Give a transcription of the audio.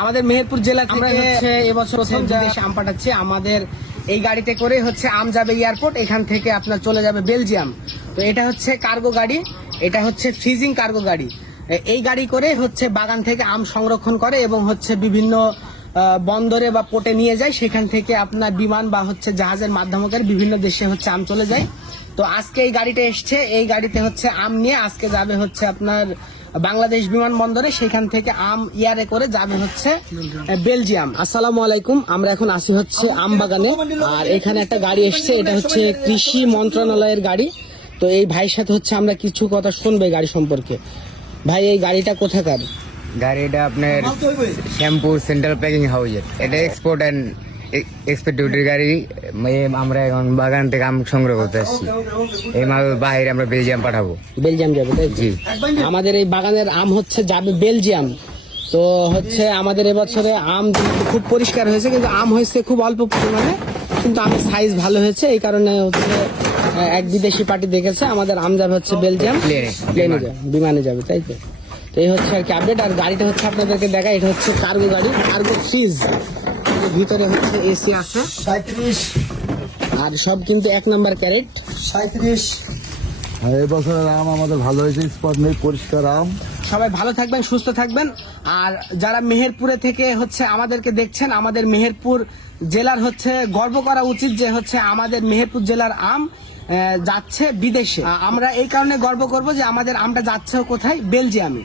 আমাদের মেহেরপুর জেলা থেকে এবছর আম পাঠাচ্ছি। আমাদের এই গাড়িতে করে হচ্ছে আম যাবে এয়ারপোর্ট এখান থেকে আপনার চলে যাবে বেলজিয়াম। তো এটা হচ্ছে কার্গো গাড়ি এটা হচ্ছে ফ্রিজিং কার্গো গাড়ি। এই গাড়ি করে হচ্ছে বাগান থেকে আম সংরক্ষণ করে এবং হচ্ছে বিভিন্ন বন্দরে বা পোর্টে নিয়ে যায়, সেখান থেকে আপনার বিমান বা হচ্ছে জাহাজের মাধ্যমে করে বিভিন্ন দেশে হচ্ছে আম চলে যায়। তো আজকে এই গাড়িটা এসছে, এই গাড়িতে হচ্ছে আম নিয়ে আজকে যাবে হচ্ছে আপনার বাংলাদেশ বিমানবন্দরে, সেখান থেকে আম ইয়ারে করে যাবে হচ্ছে বেলজিয়াম। আসসালামু আলাইকুম, আমরা এখন আসি হচ্ছে আম বাগানে। আর এখানে একটা গাড়ি এসছে, এটা হচ্ছে কৃষি মন্ত্রণালয়ের গাড়ি। তো এই ভাইয়ের সাথে হচ্ছে আমরা কিছু কথা শুনব গাড়ি সম্পর্কে। ভাই, এই গাড়িটা কোথাকার? গাড়িটা আপনার শ্যাম্পু সেন্ট্রাল প্যাকিং হাউসের এটা এক্সপোর্ট অ্যান্ড এক্সপোর্ট গাড়ি। আমরা এখন বাগান থেকে আম সংগ্রহ করতে আসছি। এই মাল বাইরে আমরা বেলজিয়াম পাঠাবো। বেলজিয়াম যাবে তাই জি। আমাদের এই বাগানের আম হচ্ছে যাবে বেলজিয়াম। তো হচ্ছে আমাদের এবছরে আম খুব পরিষ্কার হয়েছে কিন্তু আম হয়েছে খুব অল্প পরিমাণে কিন্তু আমের সাইজ ভালো হয়েছে। এই কারণে হচ্ছে এক বিদেশি পার্টি দেখেছে আমাদের আম যাবে হচ্ছে বেলজিয়াম। প্লেনে, প্লেনে যাবে বিমানে যাবে তাই তো? তো এই হচ্ছে আর কি আপডেট আর গাড়িটা হচ্ছে আপনাদেরকে দেখা এটা হচ্ছে কার্গো গাড়ি কার্গো ফ্রিজ। ভিতরে হচ্ছে এসি আছে। সাঁত্রিশ আর সব কিন্তু এক নাম্বার ক্যারেট। সাঁত্রিশ এই বছরের আম আমাদের ভালো হয়েছে স্পট নেই পরিষ্কার আম। সবাই ভালো থাকবেন সুস্থ থাকবেন। আর যারা মেহেরপুরে থেকে হচ্ছে আমাদেরকে দেখছেন আমাদের মেহেরপুর জেলার হচ্ছে গর্ব করা উচিত যে হচ্ছে আমাদের মেহেরপুর জেলার আম যাচ্ছে বিদেশে। আমরা এই কারণে গর্ব করব যে আমাদের আমটা যাচ্ছে কোথায়? বেলজিয়ামে।